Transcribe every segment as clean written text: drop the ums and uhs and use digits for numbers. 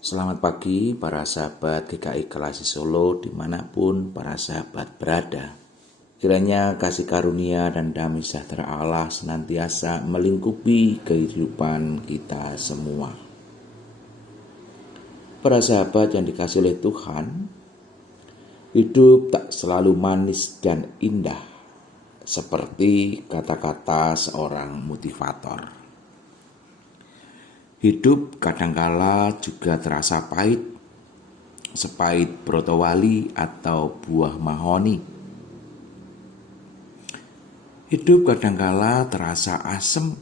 Selamat pagi para sahabat GKI Kelasi Solo dimanapun para sahabat berada. Kiranya kasih karunia dan damai sejahtera Allah senantiasa melingkupi kehidupan kita semua. Para sahabat yang dikasih oleh Tuhan, hidup tak selalu manis dan indah seperti kata-kata seorang motivator. Hidup kadangkala juga terasa pahit, sepahit brotowali atau buah mahoni. Hidup kadangkala terasa asem,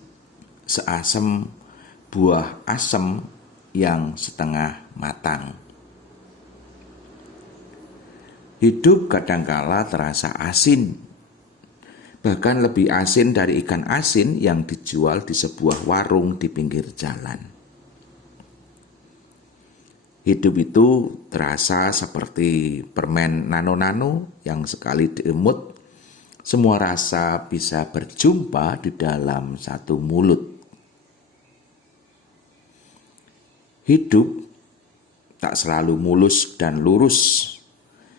seasem buah asem yang setengah matang. Hidup kadangkala terasa asin, bahkan lebih asin dari ikan asin yang dijual di sebuah warung di pinggir jalan. Hidup itu terasa seperti permen nano-nano yang sekali diemut, semua rasa bisa berjumpa di dalam satu mulut. Hidup tak selalu mulus dan lurus,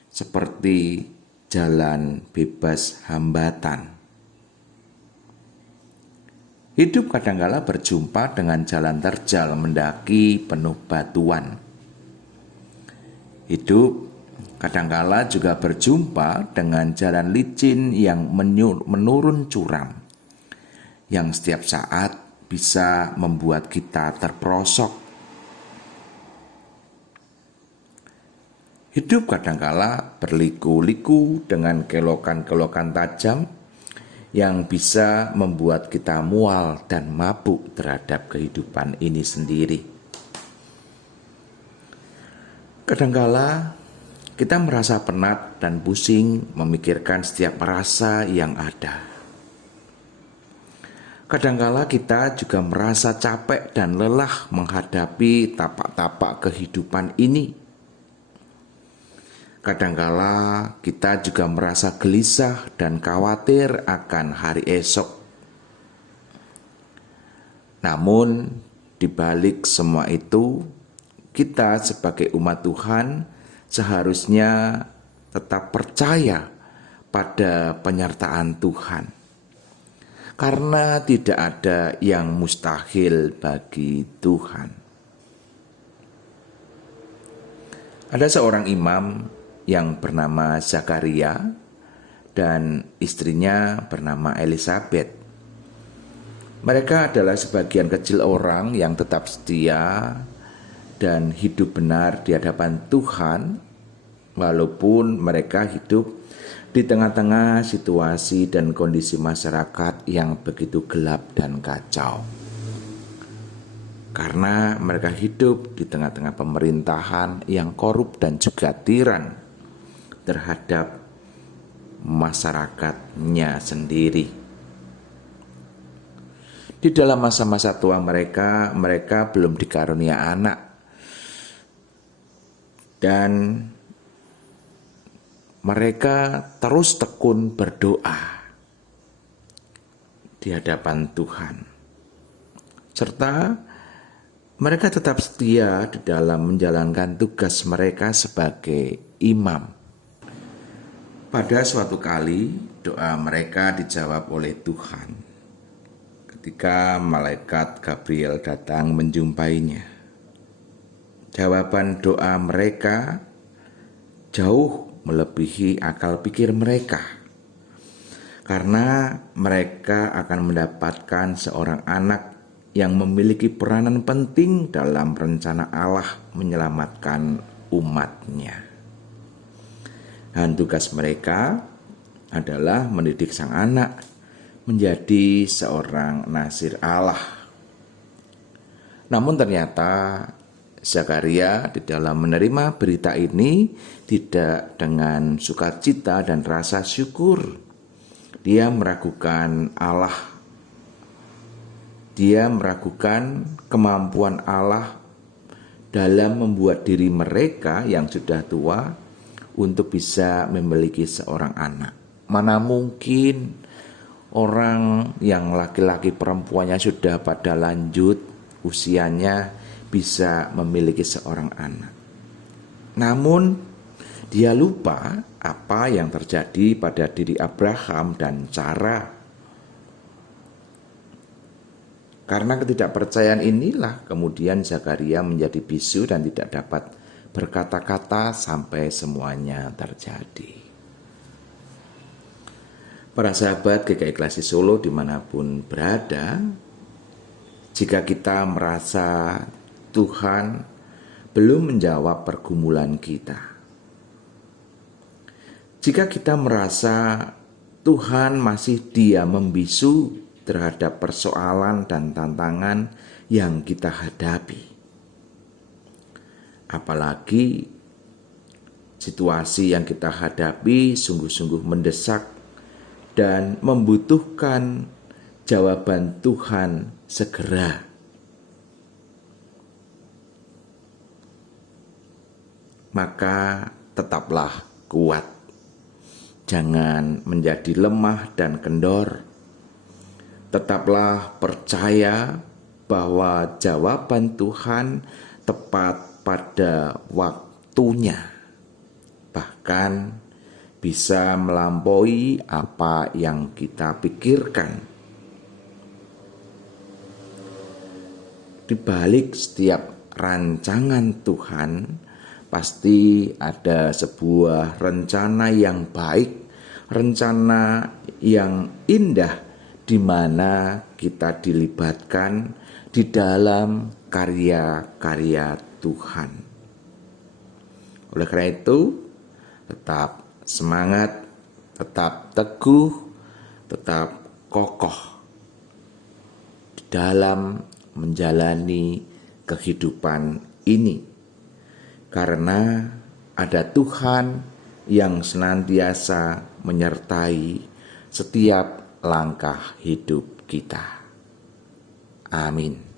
seperti jalan bebas hambatan. Hidup kadangkala berjumpa dengan jalan terjal mendaki penuh batuan. Hidup kadangkala juga berjumpa dengan jalan licin yang menurun curam, yang setiap saat bisa membuat kita terperosok. Hidup kadangkala berliku-liku dengan kelokan-kelokan tajam yang bisa membuat kita mual dan mabuk terhadap kehidupan ini sendiri. Kadangkala kita merasa penat dan pusing memikirkan setiap rasa yang ada. Kadangkala kita juga merasa capek dan lelah menghadapi tapak-tapak kehidupan ini. Kadangkala kita juga merasa gelisah dan khawatir akan hari esok. Namun, di balik semua itu, kita sebagai umat Tuhan seharusnya tetap percaya pada penyertaan Tuhan. Karena tidak ada yang mustahil bagi Tuhan. Ada seorang imam yang bernama Zakaria dan istrinya bernama Elizabeth. Mereka adalah sebagian kecil orang yang tetap setia dan hidup benar di hadapan Tuhan, walaupun mereka hidup di tengah-tengah situasi dan kondisi masyarakat yang begitu gelap dan kacau. Karena mereka hidup di tengah-tengah pemerintahan yang korup dan juga tiran terhadap masyarakatnya sendiri. Di dalam masa-masa tua mereka belum dikarunia anak. Dan mereka terus tekun berdoa di hadapan Tuhan. Serta mereka tetap setia di dalam menjalankan tugas mereka sebagai imam. Pada suatu kali doa mereka dijawab oleh Tuhan ketika malaikat Gabriel datang menjumpainya. Jawaban doa mereka jauh melebihi akal pikir mereka, karena mereka akan mendapatkan seorang anak yang memiliki peranan penting dalam rencana Allah menyelamatkan umatnya. Dan tugas mereka adalah mendidik sang anak menjadi seorang nasir Allah. Namun ternyata Zakaria di dalam menerima berita ini tidak dengan sukacita dan rasa syukur. Dia meragukan Allah. Dia meragukan kemampuan Allah dalam membuat diri mereka yang sudah tua untuk bisa memiliki seorang anak. Mana mungkin orang yang laki-laki perempuannya sudah pada lanjut usianya bisa memiliki seorang anak. Namun dia lupa apa yang terjadi pada diri Abraham dan Sarah. Karena ketidakpercayaan inilah kemudian Zakaria menjadi bisu dan tidak dapat berkata-kata sampai semuanya terjadi. Para sahabat GKI Klasi Solo dimanapun berada, jika kita merasa Tuhan belum menjawab pergumulan kita, jika kita merasa Tuhan masih diam membisu terhadap persoalan dan tantangan yang kita hadapi, apalagi situasi yang kita hadapi sungguh-sungguh mendesak dan membutuhkan jawaban Tuhan segera, maka tetaplah kuat. Jangan menjadi lemah dan kendor. Tetaplah percaya bahwa jawaban Tuhan tepat pada waktunya, bahkan bisa melampaui apa yang kita pikirkan. Di balik setiap rancangan Tuhan, pasti ada sebuah rencana yang baik, rencana yang indah, di mana kita dilibatkan di dalam karya-karya Tuhan. Oleh karena itu, tetap semangat, tetap teguh, tetap kokoh di dalam menjalani kehidupan ini. Karena ada Tuhan yang senantiasa menyertai setiap langkah hidup kita. Amin.